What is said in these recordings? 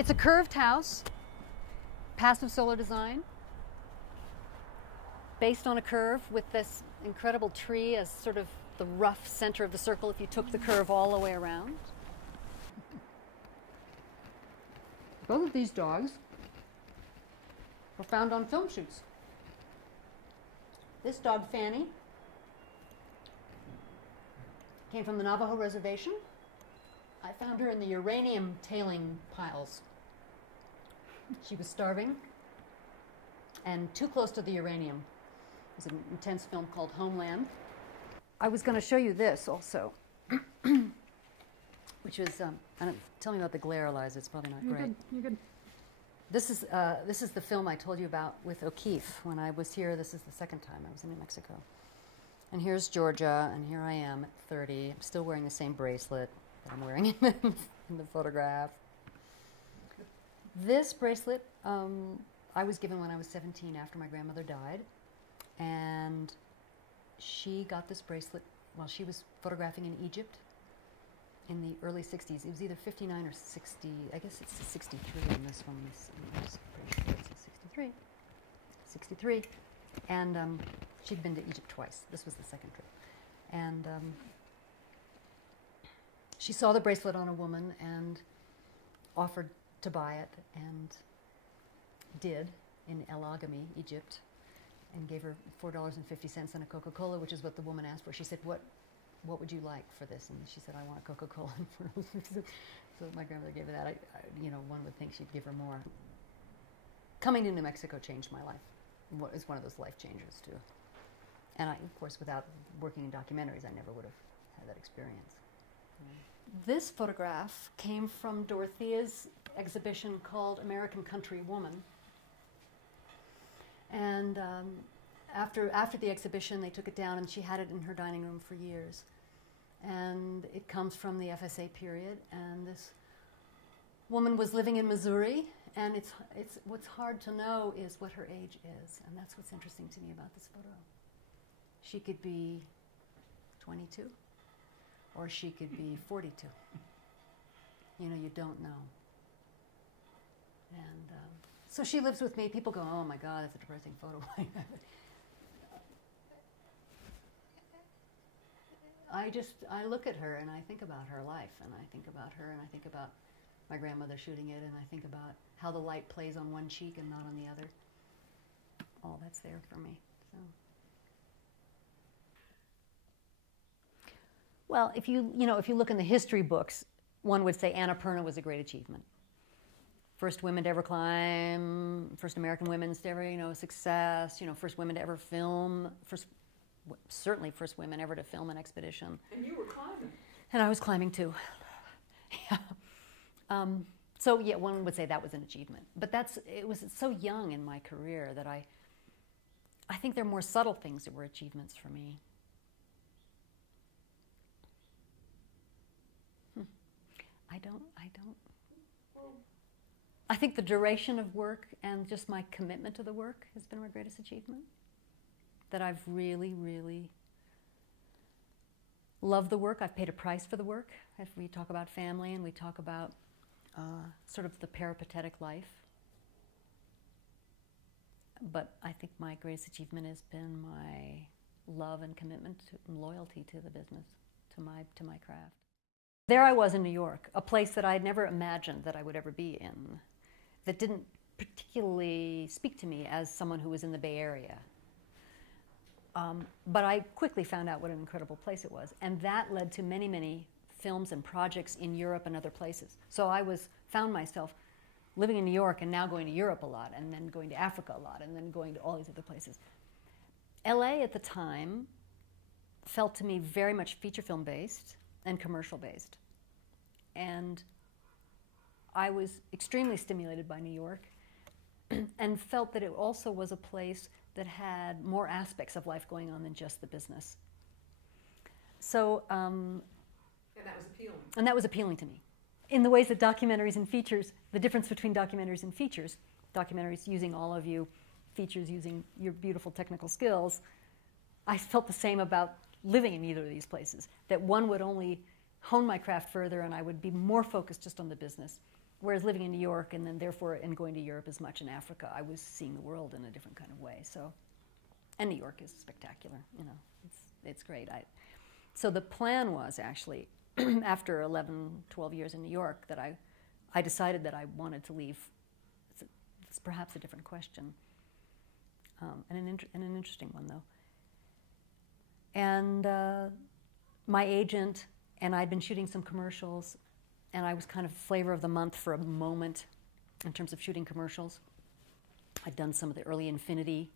It's a curved house, passive solar design, based on a curve with this incredible tree as sort of the rough center of the circle if you took the curve all the way around. Both of these dogs were found on film shoots. This dog, Fanny, came from the Navajo reservation. I found her in the uranium tailing piles. She was starving and too close to the uranium. It was an intense film called Homeland. I was going to show you this also, which is, tell me about the glare, Eliza. It's probably not great. You're good. This is the film I told you about with O'Keeffe. When I was here, this is the second time I was in New Mexico. And here's Georgia, and here I am at 30. I'm still wearing the same bracelet that I'm wearing in the photograph. This bracelet I was given when I was 17 after my grandmother died. And she got this bracelet while she was photographing in Egypt in the early 60s. It was either 59 or 60. I guess it's 63 on this one. I'm pretty sure it's 63. 63. And she'd been to Egypt twice. This was the second trip. And she saw the bracelet on a woman and offered to buy it, and did in El Agami, Egypt, and gave her $4.50 and a Coca-Cola, which is what the woman asked for. She said, what would you like for this? And she said, I want a Coca-Cola. So my grandmother gave her that. One would think she'd give her more. Coming to New Mexico changed my life. It was one of those life changers, too. And of course, without working in documentaries, I never would have had that experience. This photograph came from Dorothea's exhibition called American Country Woman. And after the exhibition, they took it down, and she had it in her dining room for years. And it comes from the FSA period. And this woman was living in Missouri, and it's what's hard to know is what her age is, and that's what's interesting to me about this photo. She could be 22, or she could be 42. You don't know. And so she lives with me. People go, oh my God, that's a depressing photo. I look at her and I think about her life, and I think about her, and I think about my grandmother shooting it, and I think about how the light plays on one cheek and not on the other. All that's there for me. So. Well, if you look in the history books, one would say Annapurna was a great achievement. First women to ever climb, first American women to ever, success, first women to ever film, certainly first women ever to film an expedition. And you were climbing. And I was climbing too. Yeah. So yeah, one would say that was an achievement. But it was so young in my career that I think there are more subtle things that were achievements for me. I think the duration of work and just my commitment to the work has been my greatest achievement. That I've really, really loved the work. I've paid a price for the work. If we talk about family and we talk about sort of the peripatetic life. But I think my greatest achievement has been my love and commitment and loyalty to the business, to my craft. There I was in New York, a place that I had never imagined that I would ever be in, that didn't particularly speak to me as someone who was in the Bay Area. But I quickly found out what an incredible place it was, and that led to many, many films and projects in Europe and other places. So I found myself living in New York and now going to Europe a lot, and then going to Africa a lot, and then going to all these other places. LA at the time felt to me very much feature film based and commercial based. And I was extremely stimulated by New York and felt that it also was a place that had more aspects of life going on than just the business. So, and that was appealing. And that was appealing to me. In the ways that documentaries and features, the difference between documentaries and features, documentaries using all of you, features using your beautiful technical skills, I felt the same about living in either of these places, that one would only hone my craft further and I would be more focused just on the business. Whereas living in New York and then therefore and going to Europe as much in Africa, I was seeing the world in a different kind of way. So, and New York is spectacular, you know, it's great. So the plan was actually, after 11, 12 years in New York, that I decided that I wanted to leave. It's perhaps a different question, and an interesting one though. And my agent and I'd been shooting some commercials, and I was kind of flavor of the month for a moment in terms of shooting commercials. I'd done some of the early Infinity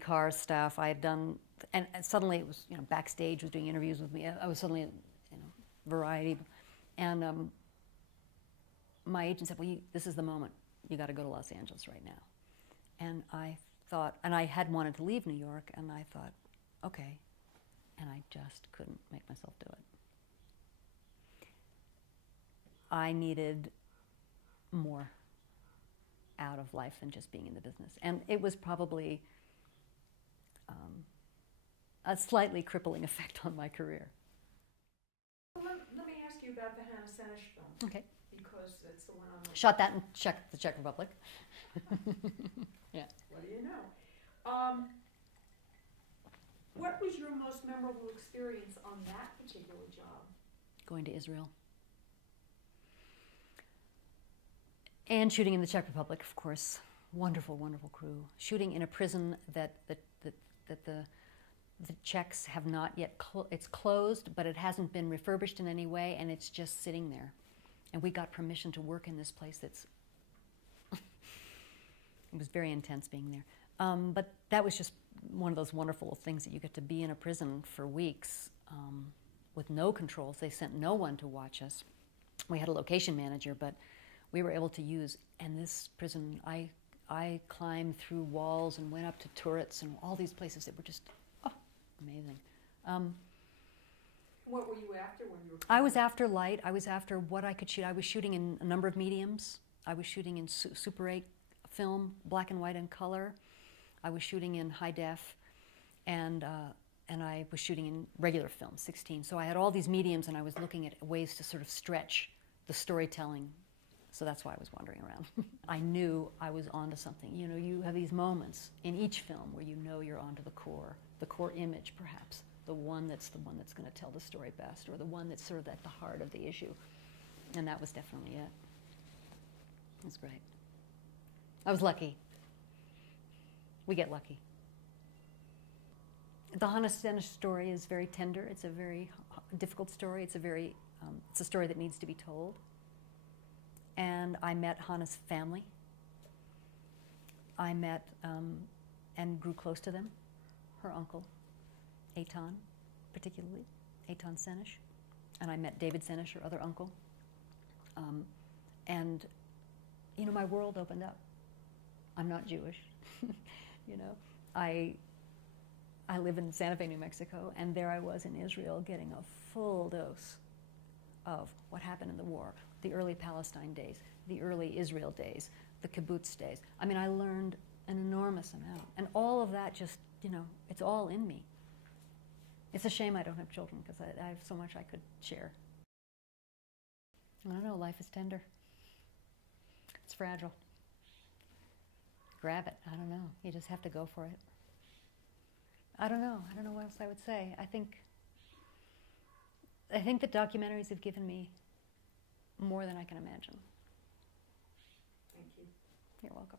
car stuff. I had done, and suddenly it was, you know, Backstage was doing interviews with me. I was suddenly, you know, Variety, and my agent said, "Well, this is the moment. You got to go to Los Angeles right now." And I thought, and I had wanted to leave New York, and I thought, okay, and I just couldn't make myself do it. I needed more out of life than just being in the business. And it was probably a slightly crippling effect on my career. Well, let me ask you about the Hannah Senesh film. Okay. Because it's the one on the... Shot that in the Czech Republic. Yeah. What do you know? What was your most memorable experience on that particular job? Going to Israel. And shooting in the Czech Republic, of course. Wonderful, wonderful crew. Shooting in a prison that the Czechs have not yet, it's closed, but it hasn't been refurbished in any way, and it's just sitting there. And we got permission to work in this place that's, it was very intense being there. But that was just one of those wonderful things that you get to be in a prison for weeks with no controls. They sent no one to watch us. We had a location manager, but we were able to use, and this prison, I climbed through walls and went up to turrets and all these places that were just, oh, amazing. What were you after when you were... I was after light. I was after what I could shoot. I was shooting in a number of mediums. I was shooting in Super 8 film, black and white and color. I was shooting in high def, and I was shooting in regular film, 16. So I had all these mediums, and I was looking at ways to sort of stretch the storytelling. So that's why I was wandering around. I knew I was onto something. You know, you have these moments in each film where you know you're onto the core image, perhaps, the one that's going to tell the story best, or the one that's sort of at the heart of the issue. And that was definitely it. It was great. I was lucky. We get lucky. The Hannah Senesh story is very tender. It's a very difficult story. It's a story that needs to be told. And I met Hannah's family. I met and grew close to them. Her uncle, Eitan, particularly, Eitan Senesh. And I met David Senesh, her other uncle. And, you know, my world opened up. I'm not Jewish. You know, I live in Santa Fe, New Mexico, and there I was in Israel getting a full dose of what happened in the war, the early Palestine days, the early Israel days, the kibbutz days. I mean, I learned an enormous amount. And all of that just, you know, it's all in me. It's a shame I don't have children, because I have so much I could share. I don't know, life is tender. It's fragile. Grab it. I don't know. You just have to go for it. I don't know what else I would say. I think the documentaries have given me more than I can imagine. Thank you. You're welcome.